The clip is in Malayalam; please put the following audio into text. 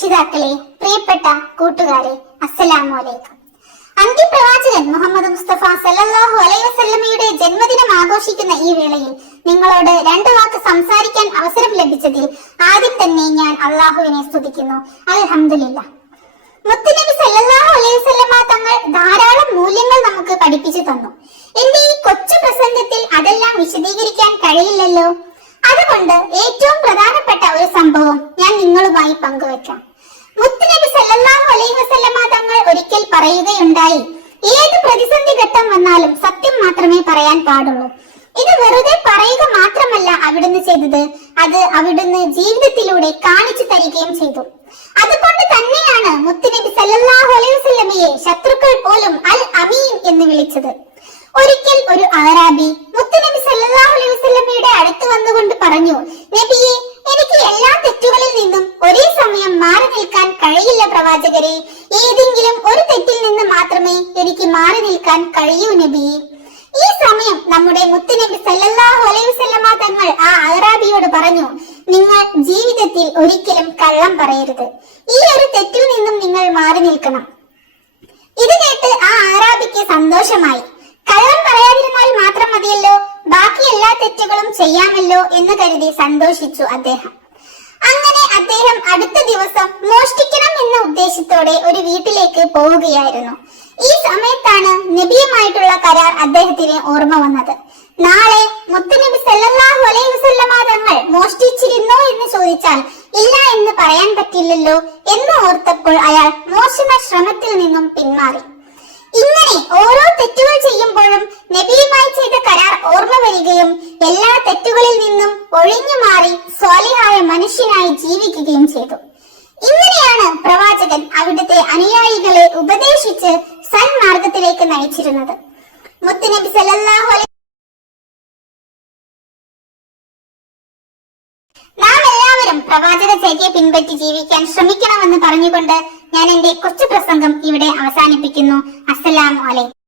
രക്ഷിതാക്കളെ, പ്രിയപ്പെട്ട കൂട്ടുകാരെ, അസ്സലാമു അലൈക്കും. അന്ത്യപ്രവാചകൻ മുഹമ്മദ് മുസ്തഫ സല്ലല്ലാഹു അലൈഹി വസല്ലമയുടെ ജന്മദിനം ആഘോഷിക്കുന്ന ഈ വേളയിൽ നിങ്ങളോട് രണ്ടു വാക്ക് സംസാരിക്കാൻ അവസരം ലഭിച്ചതിൽ ആദ്യം തന്നെ ഞാൻ അള്ളാഹുവിനെ സ്തുതിക്കുന്നു. അൽഹംദുലില്ലാഹ്. മുത്തുനബി സല്ലല്ലാഹു അലൈഹി വസല്ലമ തങ്ങൾ ധാരാളം മൂല്യങ്ങൾ നമുക്ക് പഠിപ്പിച്ചു തന്നു. എന്റെ ഈ കൊച്ചു പ്രസംഗത്തിൽ അതെല്ലാം വിശദീകരിക്കാൻ കഴിയില്ലല്ലോ. അതുകൊണ്ട് ഏറ്റവും പ്രധാനപ്പെട്ട ഒരു സംഭവം ഞാൻ നിങ്ങളുമായി പങ്കുവെക്കാം. മുത്തുനബി സല്ലല്ലാഹു അലൈഹി വസല്ലമ തങ്ങൾ ഒരിക്കൽ പറയുകയുണ്ടായി, ഏത് പ്രതിസന്ധി ഘട്ടം വന്നാലും സത്യം മാത്രമേ പറയാൻ പാടുള്ളൂ. ഇത് വെറുതെ പറയുക മാത്രമല്ല അവിടുന്ന് ചെയ്തത്, അത് അവിടുന്ന് ജീവിതത്തിലൂടെ കാണിച്ചു തരികയും ചെയ്തു. അതുകൊണ്ട് തന്നെയാണ് മുത്തുനബി സല്ലല്ലാഹു അലൈഹി വസല്ലമയെ ശത്രുക്കൾ പോലും അൽ അമീൻ എന്ന് വിളിച്ചത്. ഒരിക്കൽ ഒരു അറാബി മുത്തുനബി സല്ലല്ലാഹു അലൈഹി വസല്ലമയുടെ അടുത്ത് വന്നുകൊണ്ട് പറഞ്ഞു, നബിയെ, എനിക്ക് എല്ലാ തെറ്റുകളിൽ നിന്നും ഒരേ സമയം മാറി നിൽക്കാൻ കഴിയില്ല പ്രവാചകരെ. ഏതെങ്കിലും ഒരു തെറ്റിൽ നിന്ന് മാത്രമേ എനിക്ക് മാറി നിൽക്കാൻ കഴിയൂ നബിയെ. ഈ സമയം നമ്മുടെ മുത്തുനബി സല്ലല്ലാഹു അലൈഹി വസല്ലമ തങ്ങൾ ആ അറാബിയോട് പറഞ്ഞു, നിങ്ങൾ ജീവിതത്തിൽ ഒരിക്കലും കള്ളം പറയരുത്. ഈ ഒരു തെറ്റിൽ നിന്നും നിങ്ങൾ മാറി നിൽക്കണം. ഇത് കേട്ട് ആ അറാബിക്ക് സന്തോഷമായി. കള്ളം പറയാതിരുന്നാൽ മാത്രം മതിയല്ലോ, ബാക്കി എല്ലാ തെറ്റുകളും ചെയ്യാമല്ലോ എന്ന് കരുതി സന്തോഷിച്ചു അദ്ദേഹം. അങ്ങനെ അദ്ദേഹം അടുത്ത ദിവസം മോഷ്ടിക്കണം എന്ന ഉദ്ദേശത്തോടെ ഒരു വീട്ടിലേക്ക് പോവുകയായിരുന്നു. ഈ സമയത്താണ് നബിയുമായിട്ടുള്ള കരാർ അദ്ദേഹത്തിന് ഓർമ്മ വന്നത്. നാളെ മുത്തുനബി സല്ലല്ലാഹു അലൈഹി വസല്ലമ തങ്ങൾ മോഷ്ടിച്ചിരുന്നോ എന്ന് ചോദിച്ചാൽ ഇല്ല എന്ന് പറയാൻ പറ്റില്ലല്ലോ എന്ന് ഓർത്തപ്പോൾ അയാൾ മോഷണ ശ്രമത്തിൽ നിന്നും പിന്മാറി. ഇങ്ങനെ ഓരോ തെറ്റുകൾ ചെയ്യുമ്പോഴും നബിയുമായി ചെയ്ത കരാർ ഓർമ്മ വരികയും എല്ലാ തെറ്റുകളിൽ നിന്നും ഒഴിഞ്ഞു മാറി സ്വാലിഹായ മനുഷ്യനായി ജീവിക്കുകയും ചെയ്തു. ഇങ്ങനെയാണ് പ്രവാചകൻ അവിടുത്തെ അനുയായികളെ ഉപദേശിച്ച് സന്മാർഗത്തിലേക്ക് നയിച്ചിരുന്നത്. മുത്തുനബി സല്ലല്ലാഹു അലൈഹി നാം എല്ലാവരും പ്രവാചക ചര്യയെ പിൻപറ്റി ജീവിക്കാൻ ശ്രമിക്കണമെന്ന് പറഞ്ഞുകൊണ്ട് ഞാൻ എന്റെ കൊച്ചു പ്രസംഗം ഇവിടെ അവസാനിപ്പിക്കുന്നു. അസ്സലാമു അലൈക്കും.